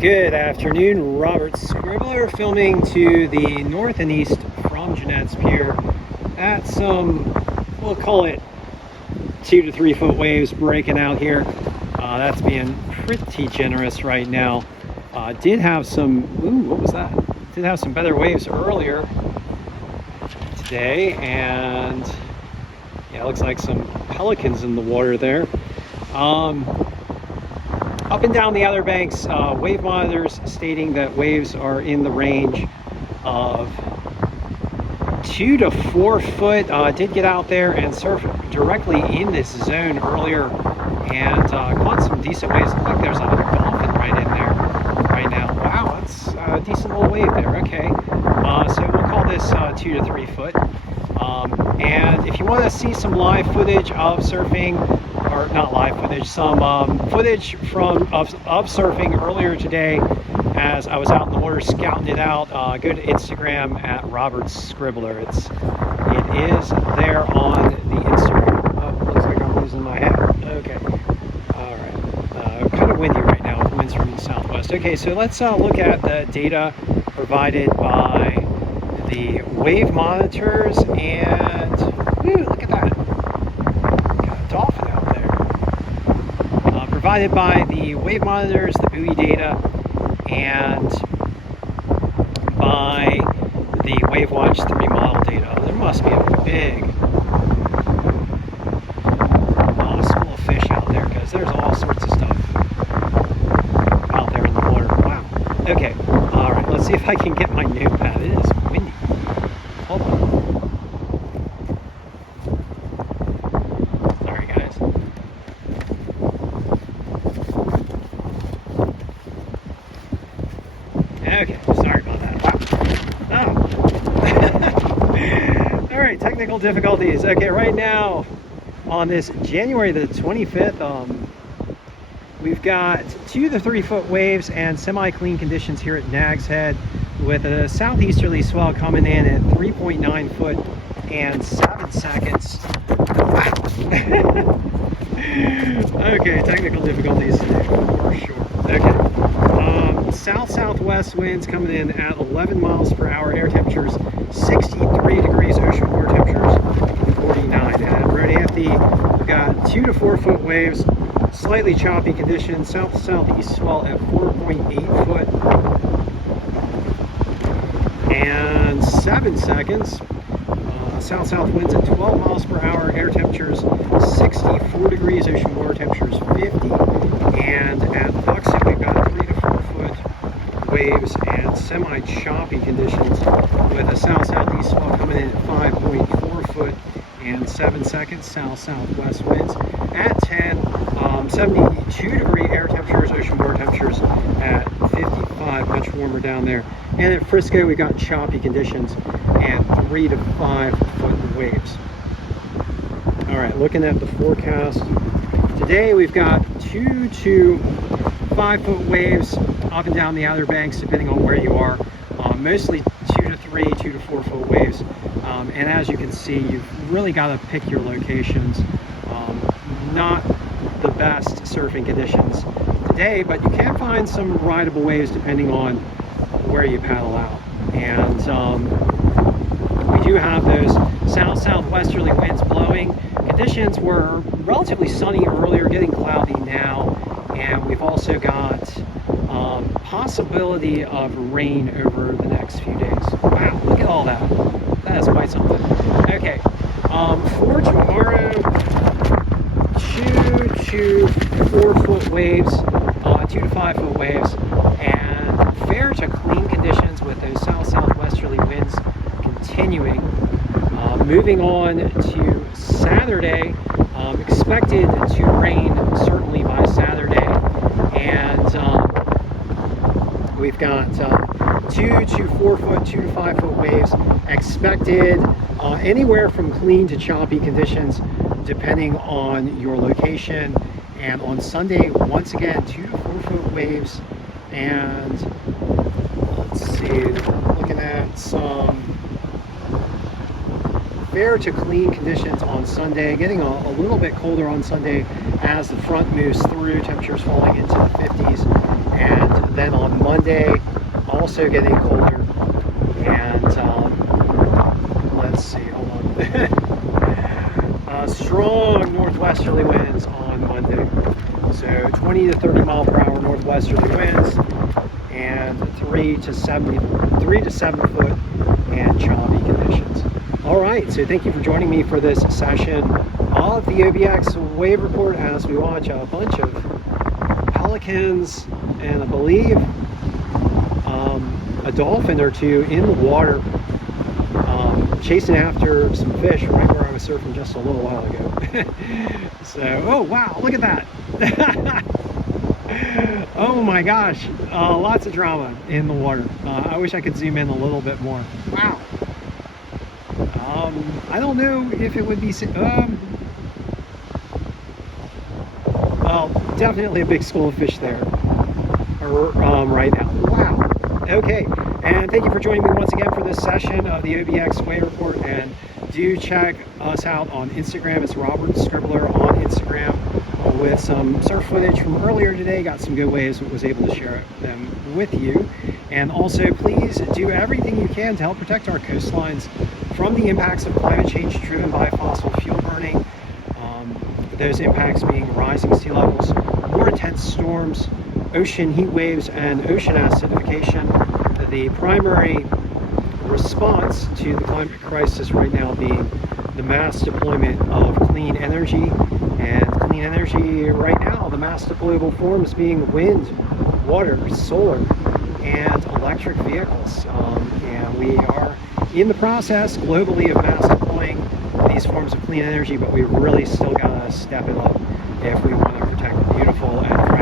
Good afternoon, Robert Scribbler filming to the north and east from Jeanette's Pier at some, we'll call it 2 to 3 foot waves breaking out here. That's being pretty generous right now. Did have some, what was that? Did have some better waves earlier today, and yeah, it looks like some Pelicans in the water there. Up and down the Outer Banks, wave monitors stating that waves are in the range of 2 to 4 foot. Did get out there and surf directly in this zone earlier and caught some decent waves. Look like there's a dolphin right in there right now. Wow, that's a decent little wave there. Okay, so we'll call this 2 to 3 foot. And if you want to see some live footage of surfing, or not live footage, some footage of surfing earlier today as I was out in the water scouting it out, go to Instagram at Robert Scribbler. It is there on the Instagram. Oh, looks like I'm losing my hat. Okay, all right. Kind of windy right now with winds from the southwest. Okay, so let's look at the data provided by the wave monitors, and look at that, got a dolphin out there. Provided by the wave monitors, the buoy data, and by the WaveWatch 3 model data. There must be a big school of fish out there, because there's all sorts of stuff out there in the water. Wow. Okay, all right, let's see if I can get my notepad. It is windy. Hold on. Sorry, guys. Okay, sorry about that. Wow. Oh. All right, technical difficulties. Okay, right now on this January the 25th, we've got 2 to 3 foot waves and semi-clean conditions here at Nag's Head, with a southeasterly swell coming in at 3.9 foot and 7 seconds. Wow. Okay, technical difficulties today for sure. Okay. South-southwest winds coming in at 11 miles per hour, air temperatures 63 degrees, ocean water temperatures 49. And Rodanthe, we've got 2 to 4 foot waves, slightly choppy conditions, south-southeast swell at 4.8 foot and 7 seconds. South-south winds at 12 miles per hour, air temperatures 64 degrees, ocean water temperatures 50. And at Buxton, we've got 3 to 4 foot waves and semi-choppy conditions, with a south-southeast swell coming in at 5.4 foot and 7 seconds. South-southwest winds at 10, 72 degree air temperatures, ocean water temperatures at 55, much warmer down there. And at Frisco, we got choppy conditions and 3 to 5 foot waves. All right, looking at the forecast today, we've got 2 to 5 foot waves up and down the Outer Banks, depending on where you are. Mostly 2 to 3, 2 to 4 foot waves. And as you can see, you've really got to pick your locations. Not the best surfing conditions today, but you can find some rideable waves depending on where you paddle out. And we do have those south-southwesterly winds blowing. Conditions were relatively sunny earlier, getting cloudy now, and we've also got possibility of rain over the next few days. Wow, look at all that. That is quite something. Okay, for tomorrow, 2 to 4 foot waves, 2 to 5 foot waves, and fair to clean conditions with those south-southwesterly winds continuing. Moving on to Saturday, expected to rain certainly by Saturday, and we've got 2 to 4 foot, 2 to 5 foot waves expected, anywhere from clean to choppy conditions depending on your location. And on Sunday, once again, 2 to 4 foot waves, and let's see, looking at some fair to clean conditions on Sunday, getting a little bit colder on Sunday as the front moves through, temperatures falling into the 50s, and then on Monday, also getting colder. And let's see, hold on. Strong northwesterly winds on Monday. So 20 to 30 mile per hour northwesterly winds, and 3 to 7 foot and choppy conditions. All right, so thank you for joining me for this session of the OBX wave report as we watch a bunch of pelicans and I believe a dolphin or two in the water, chasing after some fish right where I was surfing just a little while ago. So, oh wow, look at that. Oh my gosh, lots of drama in the water. I wish I could zoom in a little bit more. Wow. I don't know if it would be, well, definitely a big school of fish there right now. Wow. Okay, and thank you for joining me once again for this session of the OBX Wave Report, and do check us out on Instagram. It's Robert Scribbler on Instagram with some surf footage from earlier today. Got some good waves, was able to share them with you. And also, please do everything you can to help protect our coastlines from the impacts of climate change driven by fossil fuel burning. Those impacts being rising sea levels, more intense storms, ocean heat waves, and ocean acidification. The primary response to the climate crisis right now being the mass deployment of clean energy. And clean energy right now, the mass deployable forms being wind, water, solar, and electric vehicles. And we are in the process globally of mass deploying these forms of clean energy, but we really still got to step it up if we want to protect the beautiful and